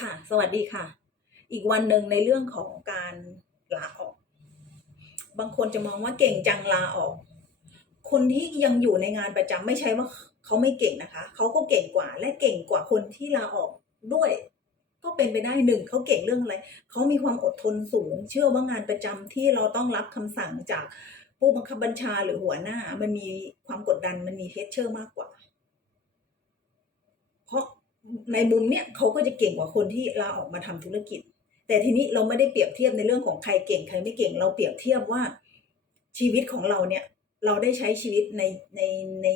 ค่ะ สวัสดีค่ะ อีกวันหนึ่งในเรื่องของการลาออก บางคนจะมองว่าเก่งจังลาออก คนที่ยังอยู่ในงานประจำไม่ใช่ว่าเขาไม่เก่งนะคะเขาก็เก่งกว่าและเก่งกว่าคนที่ลาออกด้วย ก็เป็นไปได้หนึ่งเขาเก่งเรื่องอะไรเขามีความอดทนสูง เชื่อว่างานประจำที่เราต้องรับคำสั่งจากผู้บังคับบัญชาหรือหัวหน้า มันมีความกดดันมันมีเพชเชอร์มากกว่า ในมุมเนี้ยเขาก็จะเก่งกว่าคนที่ลาออกมาทำธุรกิจ แต่ทีนี้เราไม่ได้เปรียบเทียบในเรื่องของใครเก่งใครไม่เก่ง เราเปรียบเทียบว่าชีวิตของเราเนี่ยเราได้ใช้ชีวิตในในใน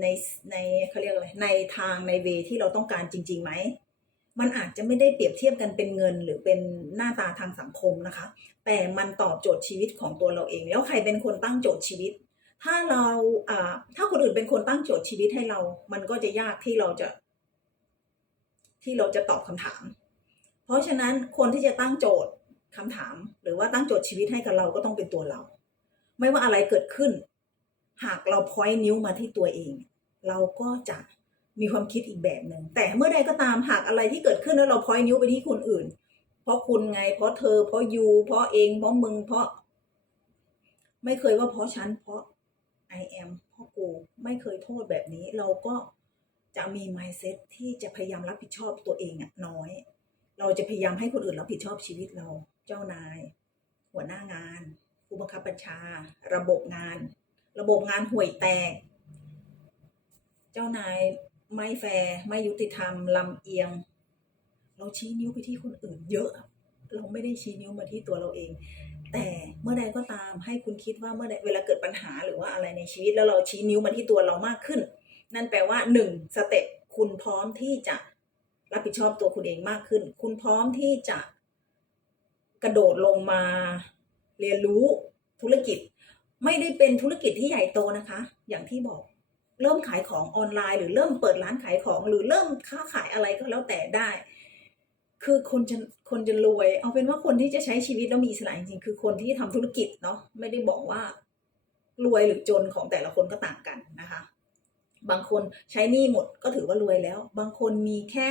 ในในเขาเรียกอะไรในทางในเวที่เราต้องการจริงๆไหมมันอาจจะไม่ได้เปรียบเทียบกันเป็นเงินหรือเป็นหน้าตาทางสังคมนะคะ แต่มันตอบโจทย์ชีวิตของตัวเราเอง แล้วใครเป็นคนตั้งโจทย์ชีวิต ถ้าเราอ่าถ้าคนอื่นเป็นคนตั้งโจทย์ชีวิตให้เรา มันก็จะยากที่เราจะ ที่เราจะตอบคำถาม เพราะฉะนั้นคนที่จะตั้งโจทย์คำถาม หรือว่าตั้งโจทย์ชีวิตให้กับเราก็ต้องเป็นตัวเรา ไม่ว่าอะไรเกิดขึ้น หากเราพอยนิ้วมาที่ตัวเอง เราก็จะมีความคิดอีกแบบหนึ่งแต่เมื่อใดก็ตามหากอะไรที่เกิดขึ้นแล้วเราพอยนิ้วไปที่คนอื่น เพราะคุณไง เพราะเธอ เพราะยูเพราะเอง เพราะมึง เพราะ ไม่เคยว่าเพราะฉัน เพราะ I am เพราะกู ไม่เคยโทษแบบนี้ เราก็ จะมี mindset ที่จะพยายามรับผิดชอบตัวเองอะน้อย เราจะพยายามให้คนอื่นรับผิดชอบชีวิตเรา เจ้านาย หัวหน้างาน ผู้บังคับบัญชา ระบบงาน ระบบงานห่วยแตก เจ้านายไม่แฟร์ไม่ยุติธรรมลำเอียง เราชี้นิ้วไปที่คนอื่นเยอะ เราไม่ได้ชี้นิ้วมาที่ตัวเราเอง แต่เมื่อใดก็ตามให้คุณคิดว่าเมื่อใดเวลาเกิดปัญหาหรือว่าอะไรในชีวิตแล้วเราชี้นิ้วมาที่ตัวเรามากขึ้น นั่นแปลว่าหนึ่งสเต็ปคุณพร้อมที่จะรับผิดชอบตัวคุณเองมากขึ้น คุณพร้อมที่จะกระโดดลงมาเรียนรู้ธุรกิจ ไม่ได้เป็นธุรกิจที่ใหญ่โตนะคะ อย่างที่บอก เริ่มขายของออนไลน์ หรือเริ่มเปิดร้านขายของ หรือเริ่มค้าขายอะไรก็แล้วแต่ได้ คือคนจะคนจะรวย เอาเป็นว่าคนที่จะใช้ชีวิตแล้วมีอิสระจริงๆคือคนที่ทำธุรกิจเนาะไม่ได้บอกว่ารวยหรือจนของแต่ละคนก็ต่างกันนะคะ บางคนใช้หนี้หมดก็ถือว่ารวยแล้ว บางคนมีแค่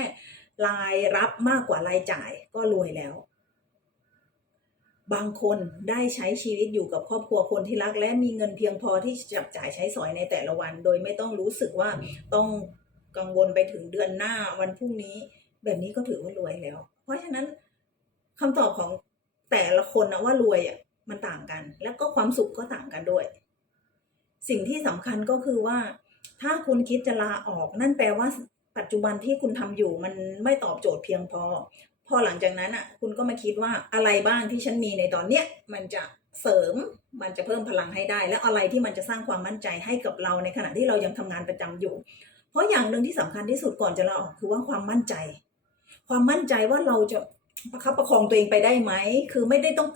รายรับมากกว่ารายจ่ายก็รวยแล้ว บางคนได้ใช้ชีวิตอยู่กับครอบครัวคนที่รัก และมีเงินเพียงพอที่จับจ่ายใช้สอยในแต่ละวัน โดยไม่ต้องรู้สึกว่าต้องกังวลไปถึงเดือนหน้าวันพรุ่งนี้ แบบนี้ก็ถือว่ารวยแล้ว เพราะฉะนั้นคำตอบของแต่ละคนนะว่ารวยอะมันต่างกัน แล้วก็ความสุขก็ต่างกันด้วย สิ่งที่สำคัญก็คือว่า ถ้าคุณคิดจะลาออกนั่นแปลว่าปัจจุบันที่คุณทำอยู่มันไม่ตอบโจทย์เพียงพอ พอหลังจากนั้นอะ คุณก็มาคิดว่าอะไรบ้างที่ฉันมีในตอนเนี้ยมันจะเสริมมันจะเพิ่มพลังให้ได้ แล้วอะไรที่มันจะสร้างความมั่นใจให้กับเราในขณะที่เรายังทำงานประจำอยู่ เพราะอย่างหนึ่งที่สำคัญที่สุดก่อนจะลาออกคือว่าความมั่นใจ ความมั่นใจว่าเราจะประคับประคองตัวเองไปได้ไหมคือไม่ได้ต้อง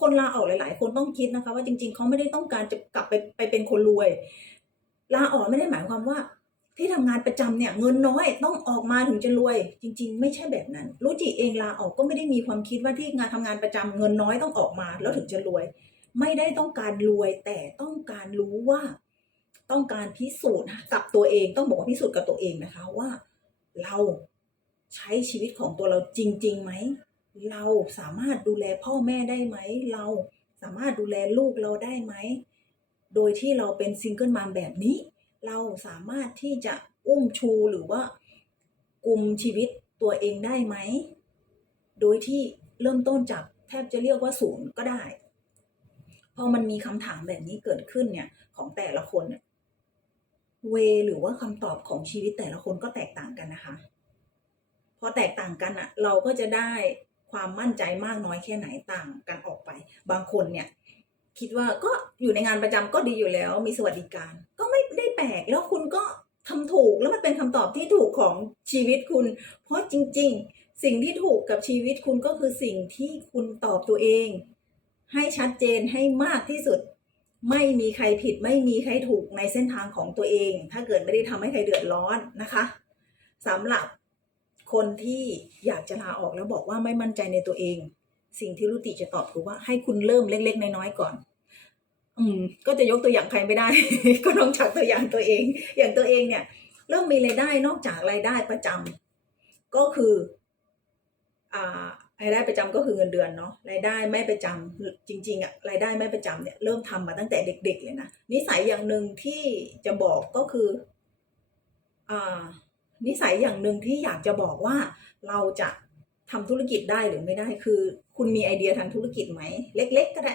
คนลาออกหลาย ๆ คนต้องคิดนะคะ ว่าจริง ๆเขาไม่ได้ต้องการจะกลับไปไปเป็นคนรวย ลาออกไม่ได้หมายความว่า ที่ทำงานประจำเนี่ยเงินน้อยต้องออกมาถึงจะรวย จริง ๆ ไม่ใช่แบบนั้นรู้จิเองลาออกก็ไม่ได้มีความคิดว่าที่งานทำงานประจำเงินน้อยต้องออกมาแล้วถึงจะรวย ไม่ได้ต้องการรวยแต่ต้องการรู้ว่า ต้องการพิสูจน์กับตัวเองต้องบอกว่าพิสูจน์กับตัวเองนะคะว่า เราใช้ชีวิตของตัวเราจริงๆไหมเราสามารถดูแลพ่อแม่ได้ไหม เราสามารถดูแลลูกเราได้ไหม โดยที่เราเป็นซิงเกิลมามแบบนี้ เราสามารถที่จะอุ้มชูหรือว่ากลุ่มชีวิตตัวเองได้ไหม โดยที่เริ่มต้นจากแทบจะเรียกว่าศูนย์ก็ได้ พอมันมีคำถามแบบนี้เกิดขึ้นเนี่ยของแต่ละคนเนี่ยเวหรือว่าคำตอบของชีวิตแต่ละคนก็แตกต่างกันนะคะพอแตกต่างกันอะเราก็จะได้ความมั่นใจมากน้อยแค่ไหนต่างกันออกไป บางคนเนี่ย คิดว่าก็อยู่ในงานประจำก็ดีอยู่แล้ว มีสวัสดิการ ก็ไม่ได้แปลกแล้วคุณก็ทำถูกแล้วมันเป็นคำตอบที่ถูกของชีวิตคุณ เพราะจริง ๆ สิ่งที่ถูกกับชีวิตคุณก็คือสิ่งที่คุณตอบตัวเอง ให้ชัดเจนให้มากที่สุด ไม่มีใครผิดไม่มีใครถูกในเส้นทางของตัวเอง ถ้าเกิดไม่ได้ทำให้ใครเดือดร้อนนะคะสำหรับคนที่อยากจะลาออกแล้วบอกว่าไม่มั่นใจในตัวเอง สิ่งที่รุติจะตอบคือว่าให้คุณเริ่มเล็ก ๆ น้อยๆก่อน อืม ก็จะยกตัวอย่างใครไม่ได้ ก็ต้องจากตัวอย่างตัวเอง อย่างตัวเองเนี่ย เริ่มมีรายได้นอกจากรายได้ประจำก็คือ อ่ารายได้ประจำก็คือเงินเดือนเนาะรายได้ไม่ประจำจริงๆอะรายได้ไม่ประจำเนี่ยเริ่มทำมาตั้งแต่เด็ก ๆ เลยนะนิสัยอย่างหนึ่งที่จะบอกก็คืออ่านิสัยอย่างหนึ่งที่อยากจะบอกว่าเราจะ ทำธุรกิจได้หรือไม่ได้คือ คุณมีไอเดียทางธุรกิจไหม เล็ก ๆ ก็ได้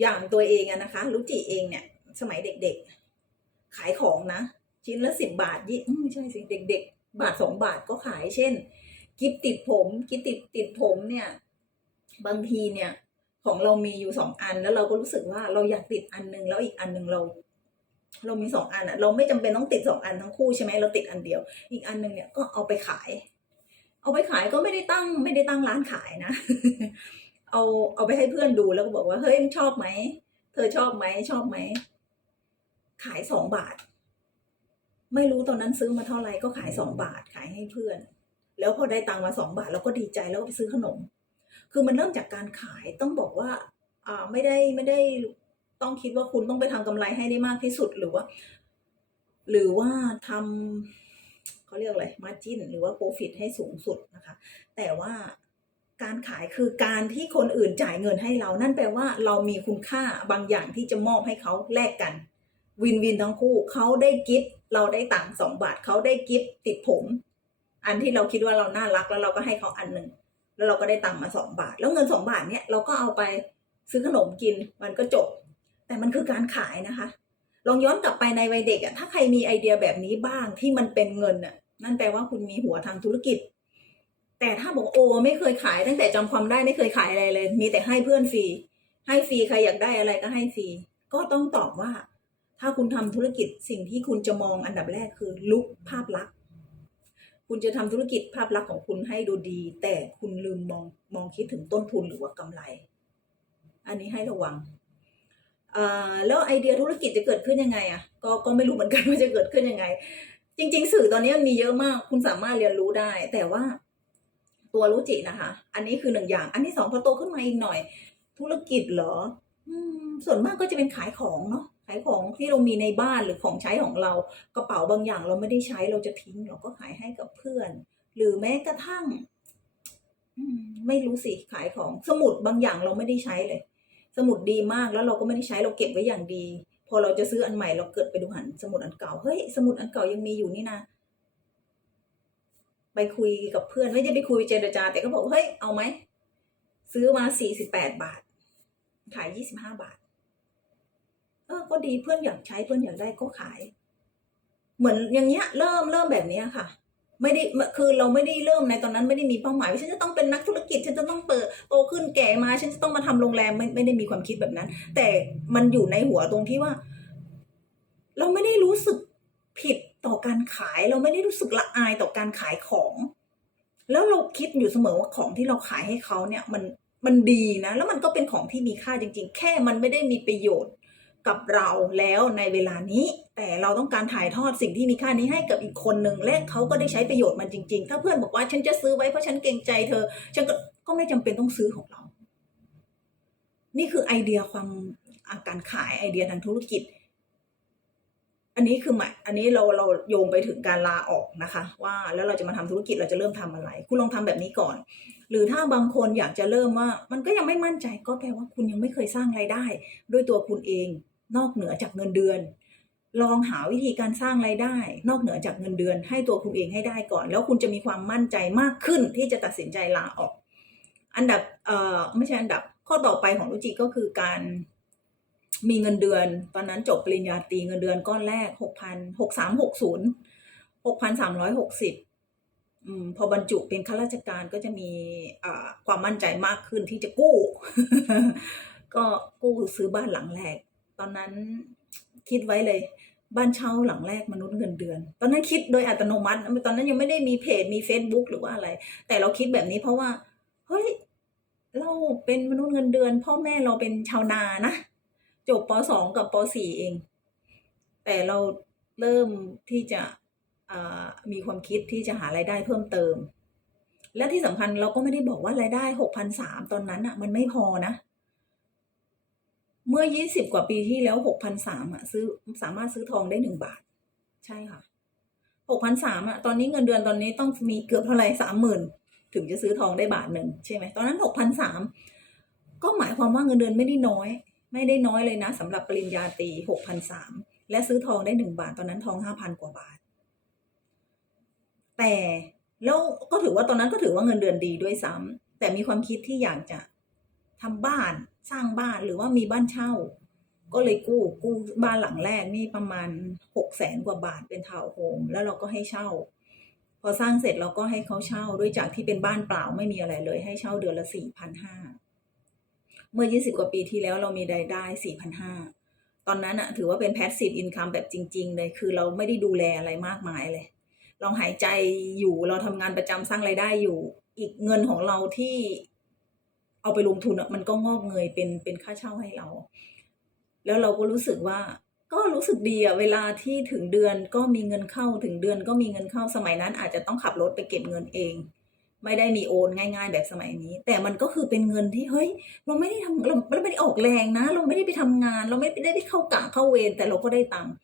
อย่างตัวเองอะนะคะรู้จิเองเนี่ย สมัยเด็กๆ ขายของนะ ชิ้นละสิบบาทยี่ใช่สิเด็ก ๆ บาทสองบาทก็ขายเช่น กิฟติดผมกิฟติดติดผมเนี่ย บางทีเนี่ย ของเรามีอยู่สองอันแล้วเราก็รู้สึกว่าเราอยากติดอันหนึงแล้วอีกอันหนึงเราเรามีสองอันอะเราไม่จำเป็นต้องติดสองอันทั้งคู่ใช่ไหมเราติดอันเดียว อีกอันหนึงเนี่ยก็เอาไปขาย เอาไปขายก็ไม่ได้ตั้งไม่ได้ตั้งร้านขายนะ เอาเอาไปให้เพื่อนดูแล้วก็บอกว่าเฮ้ยมึงชอบไหมเธอชอบไหมชอบไหม ขายสองบาท ไม่รู้ตอนนั้นซื้อมาเท่าไหร่ก็ขายสองบาทขายให้เพื่อน แล้วพอได้ตังค์มาสองบาทเราก็ดีใจแล้วก็ไปซื้อขนม คือมันเริ่มจากการขายต้องบอกว่า อ่าไม่ได้ไม่ได้ต้องคิดว่าคุณต้องไปทำกำไรให้ได้มากที่สุดหรือว่า หรือว่าทำ เขาเรียกอะไรมาจิ้นหรือว่าโปรฟิตให้สูงสุดนะคะ แต่ว่าการขายคือการที่คนอื่นจ่ายเงินให้เรา นั่นแปลว่าเรามีคุณค่าบางอย่างที่จะมอบให้เขาแลกกัน วินวินทั้งคู่เขาได้กิฟต์เราได้ตังค์สองบาทเขาได้กิฟต์ติดผม อันที่เราคิดว่าเราน่ารักแล้วเราก็ให้เขาอันหนึ่งแล้วเราก็ได้ตังค์มาสองบาท แล้วเงินสองบาทเนี่ยเราก็เอาไปซื้อขนมกินมันก็จบ แต่มันคือการขายนะคะ ลองย้อนกลับไปในวัยเด็กอะถ้าใครมีไอเดียแบบนี้บ้างที่มันเป็นเงินอะ นั่นแปลว่าคุณมีหัวทางธุรกิจ แต่ถ้าบอกโอ ไม่เคยขายตั้งแต่จำความได้ไม่เคยขายอะไรเลย มีแต่ให้เพื่อนฟรี ให้ฟรีใครอยากได้อะไรก็ให้ฟรี ก็ต้องตอบว่า ถ้าคุณทำธุรกิจสิ่งที่คุณจะมองอันดับแรกคือลุกภาพลักษณ์ คุณจะทำธุรกิจภาพลักษณ์ของคุณให้ดูดี แต่คุณลืมมองมองคิดถึงต้นทุนหรือว่ากำไร อันนี้ให้ระวังแล้วไอเดียธุรกิจจะเกิดขึ้นยังไงอะก็ก็ไม่รู้เหมือนกันว่าจะเกิดขึ้นยังไง จริง ๆ สื่อตอนนี้มันมีเยอะมาก คุณสามารถเรียนรู้ได้ แต่ว่าตัวรู้จินะคะ อันนี้คือหนึ่งอย่าง อันที่สองพอโตขึ้นมาอีกหน่อย ธุรกิจเหรอส่วนมากก็จะเป็นขายของเนาะขายของที่เรามีในบ้านหรือของใช้ของเรา กระเป๋าบางอย่างเราไม่ได้ใช้เราจะทิ้งเราก็ขายให้กับเพื่อน หรือแม้กระทั่งไม่รู้สิขายของสมุดบางอย่างเราไม่ได้ใช้เลย สมุดดีมากแล้วเราก็ไม่ได้ใช้เราเก็บไว้อย่างดี พอเราจะซื้ออันใหม่เราเกิดไปดูหันสมุดอันเก่าเฮ้ยสมุดอันเก่ายังมีอยู่นี่นะไปคุยกับเพื่อนไม่ได้ไปคุยเจรจา แต่ก็บอกเฮ้ยเอาไหมซื้อมาสี่สิบแปดบาท ขายยี่สิบห้าบาท เออ ก็ดีเพื่อนอยากใช้เพื่อนอยากได้ก็ขาย เหมือนอย่างเงี้ย เริ่มเริ่มแบบเนี้ยค่ะ ไม่ได้คือเราไม่ได้เริ่มในตอนนั้นไม่ได้มีเป้าหมายว่าฉันจะต้องเป็นนักธุรกิจ ฉันจะต้องเปิดโตขึ้นแก่มา ฉันจะต้องมาทำโรงแรมไม่ไม่ได้มีความคิดแบบนั้น แต่มันอยู่ในหัวตรงที่ว่า เราไม่ได้รู้สึกผิดต่อการขาย เราไม่ได้รู้สึกละอายต่อการขายของ แล้วเราคิดอยู่เสมอว่าของที่เราขายให้เขาเนี่ย มันมันดีนะ แล้วมันก็เป็นของที่มีค่าจริง ๆ แค่มันไม่ได้มีประโยชน์ กับเราแล้วในเวลานี้ แต่เราต้องการถ่ายทอดสิ่งที่มีค่านี้ให้กับอีกคนหนึ่งและเขาก็ได้ใช้ประโยชน์มันจริง ๆ ถ้าเพื่อนบอกว่าฉันจะซื้อไว้เพราะฉันเกรงใจเธอ ฉันก็ก็ไม่จำเป็นต้องซื้อของเรา นี่คือไอเดียความอาการขายไอเดียทางธุรกิจ อันนี้คือหมายอันนี้เราเราโยงไปถึงการลาออกนะคะ ว่าแล้วเราจะมาทำธุรกิจเราจะเริ่มทำอะไร คุณลองทำแบบนี้ก่อน หรือถ้าบางคนอยากจะเริ่มว่า มันก็ยังไม่มั่นใจก็แปลว่าคุณยังไม่เคยสร้างไรายได้ ด้วยตัวคุณเอง นอกเหนือจากเงินเดือน ลองหาวิธีการสร้างไรายได้ นอกเหนือจากเงินเดือน ให้ตัวคุณเองให้ได้ก่อน แล้วคุณจะมีความมั่นใจมากขึ้นที่จะตัดสินใจลาออก อันดับเอ่อไม่ใช่อันดับข้อต่อไปของรุจิก็คือการมีเงินเดือน ตอนนั้นจบปริญญาตรีเงินเดือนก้อนแรกหกพันหกสามหกศูนย์หกพันสามร้อยหกสิบอืมพอบรรจุเป็นข้าราชการก็จะมีอ่าความมั่นใจมากขึ้นที่จะกู้ ก็กู้ซื้อบ้านหลังแรก ตอนนั้นคิดไว้เลย บ้านเช่าหลังแรกมนุษย์เงินเดือน ตอนนั้นคิดโดยอัตโนมัติ ตอนนั้นยังไม่ได้มีเพจมี Facebook หรือว่าอะไร แต่เราคิดแบบนี้เพราะว่า เฮ้ย เราเป็นมนุษย์เงินเดือน พ่อแม่เราเป็นชาวนานะ จบปสองกับปสี่เอง แต่เราเริ่มที่จะมีความคิดที่จะหารายได้เพิ่มเติม และที่สำคัญเราก็ไม่ได้บอกว่ารายได้หกพันสามตอนนั้นอะมันไม่พอนะ เมื่อยี่สิบกว่าปีที่แล้วหกพันสามอะซื้อสามารถซื้อทองได้หนึ่งบาท ใช่ค่ะหกพันสามอะตอนนี้เงินเดือนตอนนี้ต้องมีเกือบเท่าไหร่สามหมื่นถึงจะซื้อทองได้บาทหนึ่งใช่ไหมตอนนั้นหกพันสามก็หมายความว่าเงินเดือนไม่ได้น้อย ไม่ได้น้อยเลยนะสำหรับปริญญาตรีหกพันสามและซื้อทองได้หนึ่งบาท ตอนนั้นทองห้าพันกว่าบาท แต่แล้วก็ถือว่าตอนนั้นก็ถือว่าเงินเดือนดีด้วยซ้ำแต่มีความคิดที่อยากจะทำบ้าน สร้างบ้านหรือว่ามีบ้านเช่า ก็เลยกู้กู้บ้านหลังแรกนี่ประมาณหกแสนกว่าบาทเป็นทาวน์โฮมแล้วเราก็ให้เช่า พอสร้างเสร็จเราก็ให้เขาเช่าด้วยจากที่เป็นบ้านเปล่าไม่มีอะไรเลย ให้เช่าเดือนละสี่พันห้าเมื่อยี่สิบกว่าปีที่แล้วเรามีรายได้สี่พันห้าตอนนั้นอะถือว่าเป็นแพสซีฟอินคัมแบบจริง ๆ เลย คือเราไม่ได้ดูแลอะไรมากมายเลย เราหายใจอยู่เราทำงานประจำสร้างรายได้อยู่ อีกเงินของเราที่ เอาไปลงทุนอะมันก็งอกเงยเป็นเป็นค่าเช่าให้เรา แล้วเราก็รู้สึกว่าก็รู้สึกดีอะเวลาที่ถึงเดือนก็มีเงินเข้าถึงเดือนก็มีเงินเข้าสมัยนั้น อาจจะต้องขับรถไปเก็บเงินเอง ไม่ได้มีโอนง่ายๆ แบบสมัยนี้ แต่มันก็คือเป็นเงินที่เฮ้ย เราไม่ได้ทำเราเราไม่ได้ออกแรงนะ เราไม่ได้ไปทำงาน เราไม่ได้ไปเข้ากะเข้าเวรแต่เราก็ได้ตังค์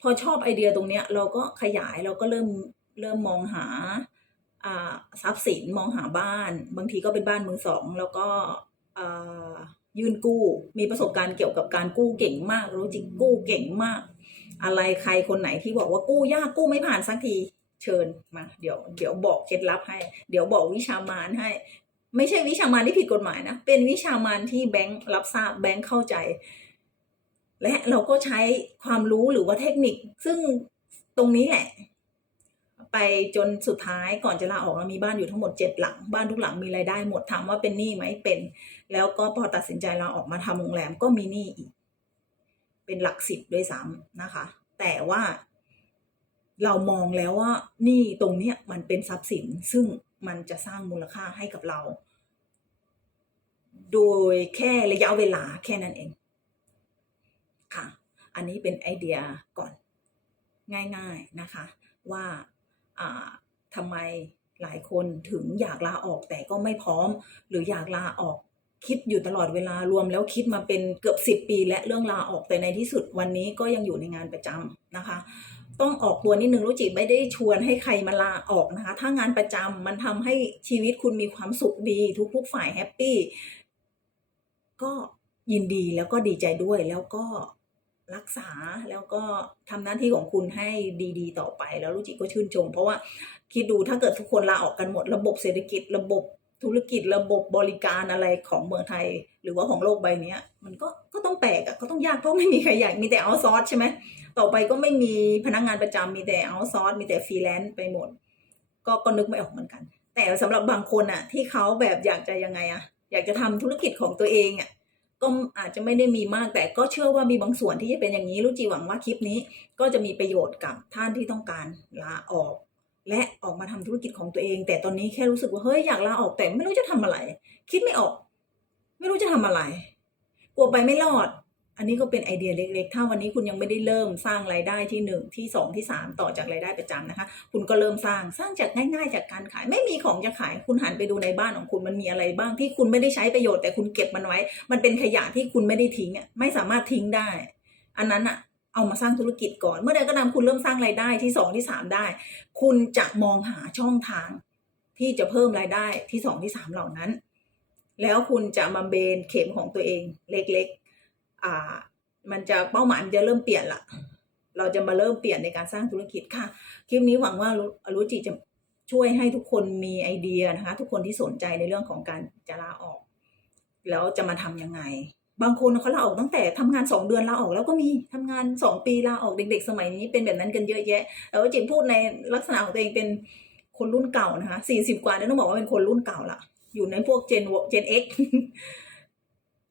พอชอบไอเดียตรงเนี้ย เราก็ขยายเราก็เริ่มเริ่มมองหา ทรัพย์สินมองหาบ้าน บางทีก็เป็นบ้านมือสอง แล้วก็อ่ายื่นกู้มีประสบการณ์เกี่ยวกับการกู้เก่งมาก รู้จริงกู้เก่งมาก อะไรใครคนไหนที่บอกว่ากู้ยากกู้ไม่ผ่านสักทีเชิญมา เดี๋ยวเดี๋ยวบอกเคล็ดลับให้ เดี๋ยวบอกวิชามานให้ ไม่ใช่วิชามานที่ผิดกฎหมายนะเป็นวิชามานที่แบงค์รับทราบแบงค์เข้าใจ และเราก็ใช้ความรู้หรือว่าเทคนิค ซึ่งตรงนี้แหละ ไปจนสุดท้ายก่อนจะลาออกเรามีบ้านอยู่ทั้งหมดเจ็ดหลัง บ้านทุกหลังมีรายได้หมดถามว่าเป็นหนี้ไหมเป็น แล้วก็พอตัดสินใจลาออกมาทำโรงแรมก็มีหนี้อีก เป็นหลักสิบด้วยซ้ำนะคะ แต่ว่า เรามองแล้วว่าหนี่ตรงเนี้ยมันเป็นทรัพย์สินซึ่งมันจะสร้างมูลค่าให้กับเรา โดยแค่ระยะเวลาแค่นั้นเอง ค่ะ อันนี้เป็นไอเดียก่อน ง่าย ๆนะคะ ว่า ทำไมหลายคนถึงอยากลาออกแต่ก็ไม่พร้อม หรืออยากลาออกคิดอยู่ตลอดเวลารวมแล้วคิดมาเป็นเกือบสิบปี และเรื่องลาออกแต่ในที่สุดวันนี้ก็ยังอยู่ในงานประจำนะคะ ต้องออกตัวนิดนึงรู้จิไม่ได้ชวนให้ใครมาลาออกนะคะ ถ้างานประจำมันทำให้ชีวิตคุณมีความสุขดี ทุกๆฝ่ายแฮปปี้ก็ยินดีแล้วก็ดีใจด้วยแล้วก็ รักษาแล้วก็ทำหน้าที่ของคุณให้ดีๆ ต่อไปแล้วรู้จิก็ชื่นชม เพราะว่าคิดดูถ้าเกิดทุกคนลาออกกันหมดระบบเศรษฐกิจ ระบบธุรกิจระบบบริการอะไรของเมืองไทย หรือว่าของโลกใบนี้มันก็ก็ต้องแปลกอะก็ต้องยากเพราะไม่มีใครอยากมีแต่เอาซอร์สใช่ไหมต่อไปก็ไม่มีพนักงานประจำมีแต่เอาซอร์สมีแต่ฟรีแลนซ์ไปหมด ก็ก็นึกไม่ออกเหมือนกัน แต่สำหรับบางคนอะที่เขาแบบอยากจะยังไงอะอยากจะทำธุรกิจของตัวเองอะ ก็อาจจะไม่ได้มีมากแต่ก็เชื่อว่ามีบางส่วนที่จะเป็นอย่างนี้รู้จีหวังว่าคลิปนี้ ก็จะมีประโยชน์กับท่านที่ต้องการลาออก และออกมาทำธุรกิจของตัวเอง แต่ตอนนี้แค่รู้สึกว่าเฮ้ยอยากลาออกแต่ไม่รู้จะทำอะไร คิดไม่ออก ไม่รู้จะทำอะไร กลัวไปไม่รอด อันนี้ก็เป็นไอเดียเล็ก ๆ ถ้าวันนี้คุณยังไม่ได้เริ่มสร้างรายได้ที่หนึ่งที่สองที่สามต่อจากรายได้ประจำนะคะ คุณก็เริ่มสร้างสร้างจากง่าย ๆ จากการขาย ไม่มีของจะขายคุณหันไปดูในบ้านของคุณมันมีอะไรบ้างที่คุณไม่ได้ใช้ประโยชน์แต่คุณเก็บมันไว้ มันเป็นขยะที่คุณไม่ได้ทิ้งอะไม่สามารถทิ้งได้ อันนั้นอะเอามาสร้างธุรกิจก่อน เมื่อใดก็ตามคุณเริ่มสร้างรายได้ที่สองที่สามได้ คุณจะมองหาช่องทาง ที่จะเพิ่มรายได้ที่สองที่สามเหล่านั้น แล้วคุณจะมาเบนเข็มของตัวเองเล็ก ๆ อ่ามันจะเป้าหมายมันจะเริ่มเปลี่ยนละเราจะมาเริ่มเปลี่ยนในการสร้างธุรกิจค่ะ คลิปนี้หวังว่ารู้รู้จิจะช่วยให้ทุกคนมีไอเดียนะคะ ทุกคนที่สนใจในเรื่องของการจะลาออก แล้วจะมาทำยังไง บางคนเขาลาออกตั้งแต่ทำงานสองเดือนลาออก แล้วก็มีทำงานสองปีลาออกเด็ก ๆ สมัยนี้เป็นแบบนั้นกันเยอะแยะแล้วจิพูดในลักษณะของตัวเองเป็นคนรุ่นเก่านะคะสี่สิบกว่าเนี่ยต้องบอกว่าเป็นคนรุ่นเก่าละอยู่ในพวกเจนเจนเอ็ก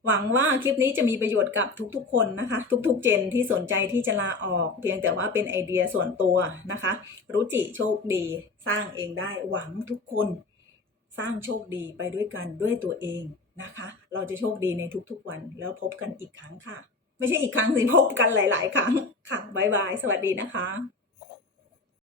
หวังว่าคลิปนี้จะมีประโยชน์กับทุกๆ คนนะคะ ทุกๆ เจนที่สนใจที่จะลาออก เพียงแต่ว่าเป็นไอเดียส่วนตัวนะคะ รู้จิโชคดี สร้างเองได้หวังทุกคน สร้างโชคดีไปด้วยกันด้วยตัวเองนะคะ เราจะโชคดีในทุกๆวันแล้วพบกันอีกครั้งค่ะ ไม่ใช่อีกครั้งสิพบกันหลาย ๆ ครั้งค่ะบ๊ายบายสวัสดีนะคะ